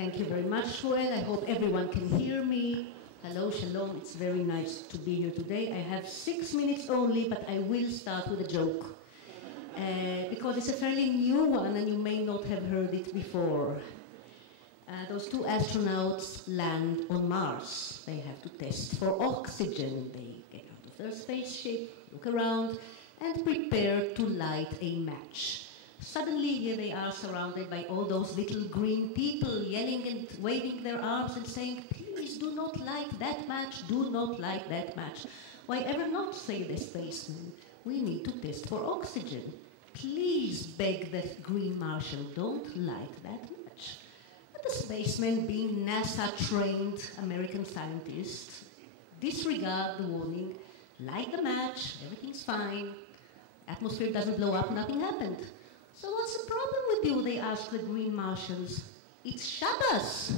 Thank you very much, Shmuel. I hope everyone can hear me. Hello, shalom. It's very nice to be here today. I have 6 minutes only, but I will start with a joke. Because it's a fairly new one and you may not have heard it before. Those two astronauts land on Mars. They have to test for oxygen. They get out of their spaceship, look around, and prepare to light a match. Suddenly, here they are surrounded by all those little green people yelling and waving their arms and saying, please do not light that match, do not light that match. Why ever not, say the spacemen. We need to test for oxygen. Please, beg the green marshal, don't light that match. But the spacemen, being NASA-trained American scientists, disregard the warning, light the match, everything's fine, atmosphere doesn't blow up, nothing happened. So what's the problem with you, they ask the green Martians. It's Shabbos,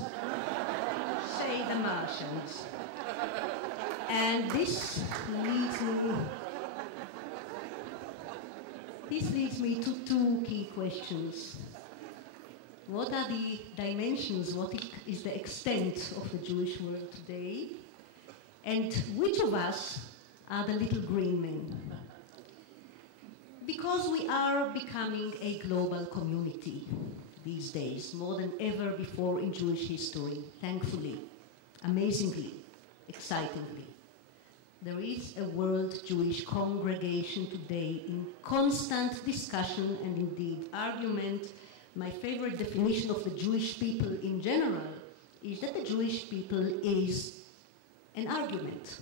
say the Martians. And this leads me to two key questions. What are the dimensions, what is the extent of the Jewish world today? And which of us are the little green men? Because we are becoming a global community these days, more than ever before in Jewish history, thankfully, amazingly, excitingly. There is a World Jewish Congregation today in constant discussion and indeed argument. My favorite definition of the Jewish people in general is that the Jewish people is an argument.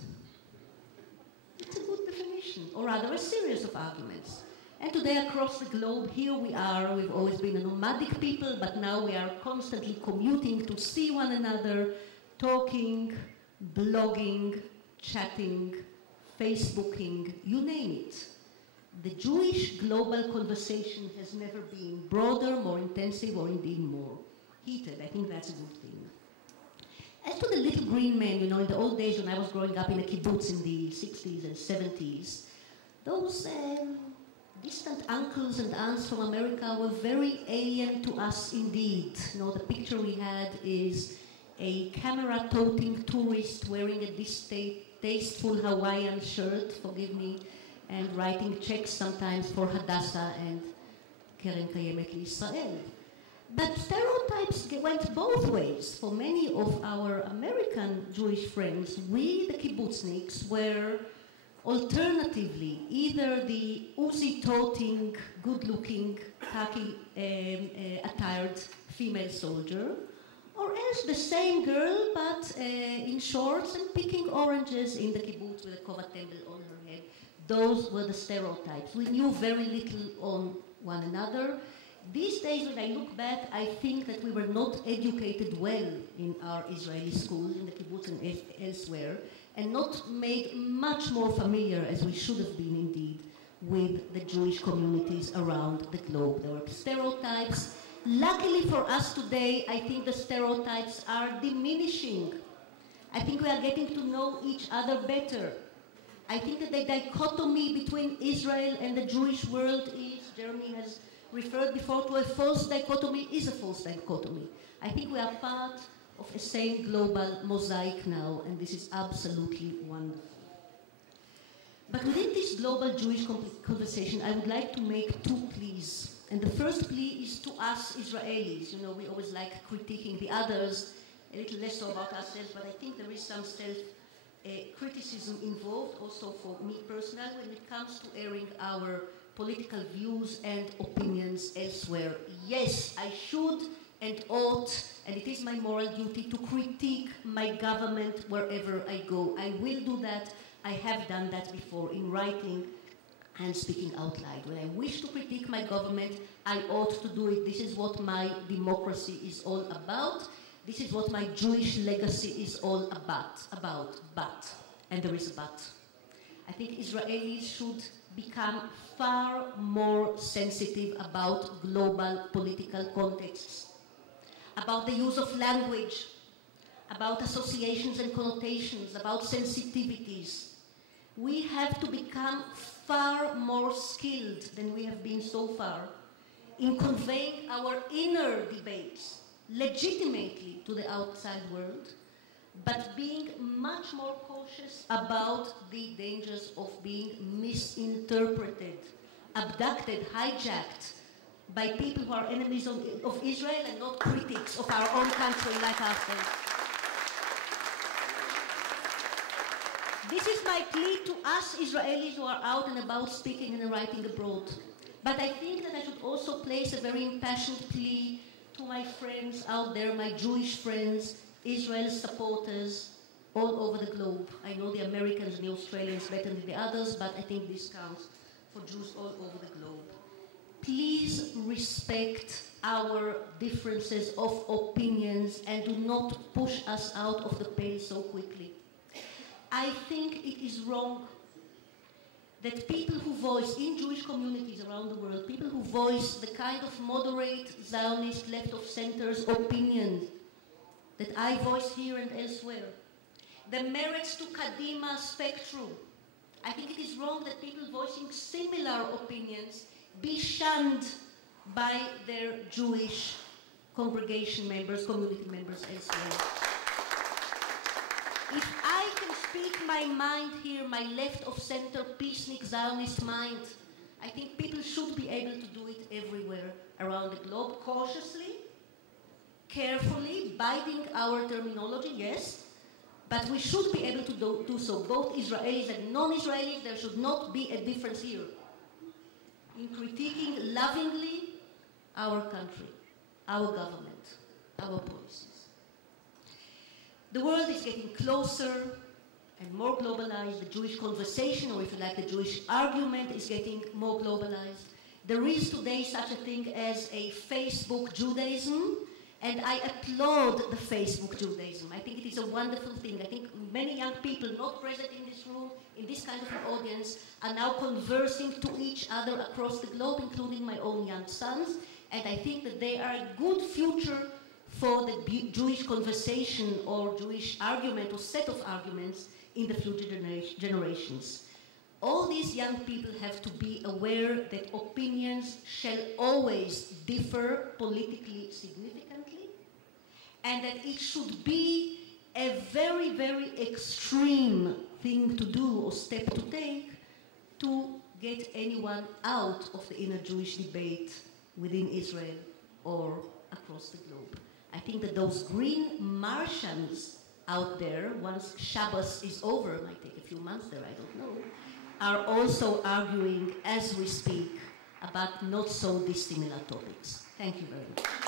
It's a good definition, or rather a series of arguments. And today across the globe, here we are, we've always been a nomadic people, but now we are constantly commuting to see one another, talking, blogging, chatting, Facebooking, you name it. The Jewish global conversation has never been broader, more intensive, or indeed more heated. I think that's a good thing. As to the little green men, you know, in the old days when I was growing up in a kibbutz in the 60s and 70s, those distant uncles and aunts from America were very alien to us indeed. You know, the picture we had is a camera-toting tourist wearing a distasteful Hawaiian shirt, forgive me, and writing checks sometimes for Hadassah and Keren Kayemet Israel. But stereotypes went both ways. For many of our American Jewish friends, we, the kibbutzniks, were alternatively either the Uzi-toting, good-looking, khaki-attired female soldier, or else the same girl, but in shorts and picking oranges in the kibbutz with a kova tembel on her head. Those were the stereotypes. We knew very little on one another. These days, when I look back, I think that we were not educated well in our Israeli schools, in the kibbutz and elsewhere, and not made much more familiar, as we should have been indeed, with the Jewish communities around the globe. There were stereotypes. Luckily for us today, I think the stereotypes are diminishing. I think we are getting to know each other better. I think that the dichotomy between Israel and the Jewish world is, Jeremy has referred before to a false dichotomy, is a false dichotomy. I think we are part of a same global mosaic now, and this is absolutely wonderful. But within this global Jewish conversation, I would like to make two pleas. And the first plea is to us Israelis. You know, we always like critiquing the others, a little less so about ourselves, but I think there is some self-criticism involved also for me personally when it comes to airing our political views and opinions elsewhere. Yes, I should and ought, and it is my moral duty to critique my government wherever I go. I will do that. I have done that before in writing and speaking out loud. When I wish to critique my government, I ought to do it. This is what my democracy is all about. This is what my Jewish legacy is all about. But, and there is a but. I think Israelis should become far more sensitive about global political contexts, about the use of language, about associations and connotations, about sensitivities. We have to become far more skilled than we have been so far in conveying our inner debates, legitimately to the outside world, but being much more cautious about the dangers of being misinterpreted, abducted, hijacked by people who are enemies of Israel and not critics of our own country like ourselves. This is my plea to us Israelis who are out and about speaking and writing abroad. But I think that I should also place a very impassioned plea to my friends out there, my Jewish friends, Israel supporters all over the globe. I know the Americans and the Australians better than the others, but I think this counts for Jews all over the globe. Please respect our differences of opinions and do not push us out of the pale so quickly. I think it is wrong that people who voice in Jewish communities around the world, people who voice the kind of moderate, Zionist, left-of-center's opinions that I voice here and elsewhere, the merits to Kadima spectrum, I think it is wrong that people voicing similar opinions be shunned by their Jewish congregation members, community members elsewhere. If I can speak my mind here, my left-of-center, peacenik Zionist mind, I think people should be able to do it everywhere around the globe, cautiously, carefully, biding our terminology, yes, but we should be able to do so, both Israelis and non-Israelis. There should not be a difference here in critiquing lovingly our country, our government, our policies. The world is getting closer and more globalized. The Jewish conversation, or if you like, the Jewish argument is getting more globalized. There is today such a thing as a Facebook Judaism, and I applaud the Facebook Judaism. I think it is a wonderful thing. I think many young people not present in this room, in this kind of an audience, are now conversing to each other across the globe, including my own young sons, and I think that they are a good future for the Jewish conversation or Jewish argument or set of arguments in the future generations. All these young people have to be aware that opinions shall always differ politically significantly, and that it should be a very, very extreme thing to do or step to take to get anyone out of the inner Jewish debate within Israel or across the globe. I think that those green Martians out there, once Shabbos is over, it might take a few months there, I don't know, are also arguing as we speak about not so dissimilar topics. Thank you very much.